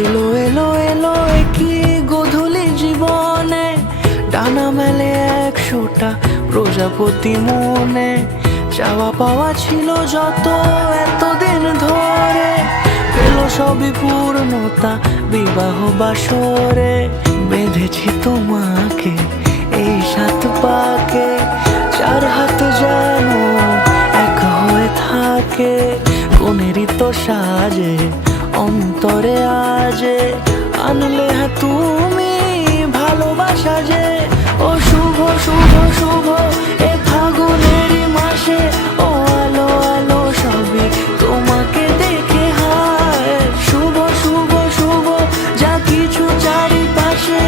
এলো এলো এলো কি গোধূলি জীবনে, ডানা মেলে 100টা প্রজাপতি মনে। চাওয়া পাওয়া ছিল যত এতদিন ধরে, পেল সবই পূর্ণতা বিবাহ বাসরে। বেঁধেছি তোমাকে এই 7 পাকে, 4 হাত যেন এক হয়ে থাকে। কোনেরই তো সাজে অন্তরে আজে, আনলে হ্যাঁ তুমি ভালোবাসা যে। ও শুভ শুভ শুভ এ ফাগুনেরই মাসে, ও আলো আলো সবই তোমাকে দেখে হায়। শুভ শুভ শুভ যা কিছু চারিপাশে,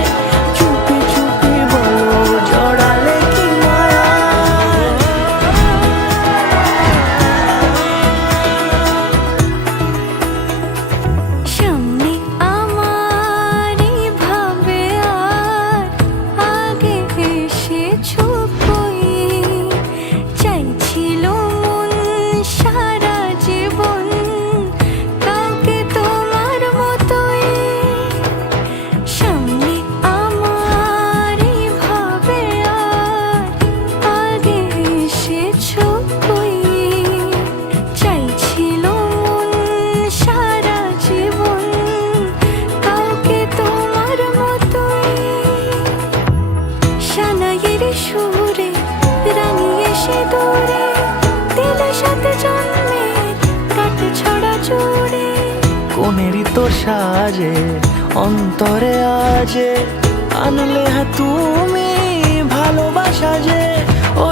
চুপি চুপি বলো জড়ালে কি মায়া। সামনে আমারই ভাবে আর আগে এসেছো কই, চাইছিল মন সারা জীবন কাউকে তোমার মতোই। সামনে আমারই ভাবে আর আগে এসেছো কই, চাইছিল মন সারা জীবন কাউকে তোমার মতোই। সানাইয়ের সুরে রাঙিয়ে সে দূরে, দিলে সাথে জন্মে কাট ছড়া জুড়ে। কোনেরই তো সাজে অন্তরে আজে, আনলে হ্যাঁ তুমি ভালোবাসা যে। ও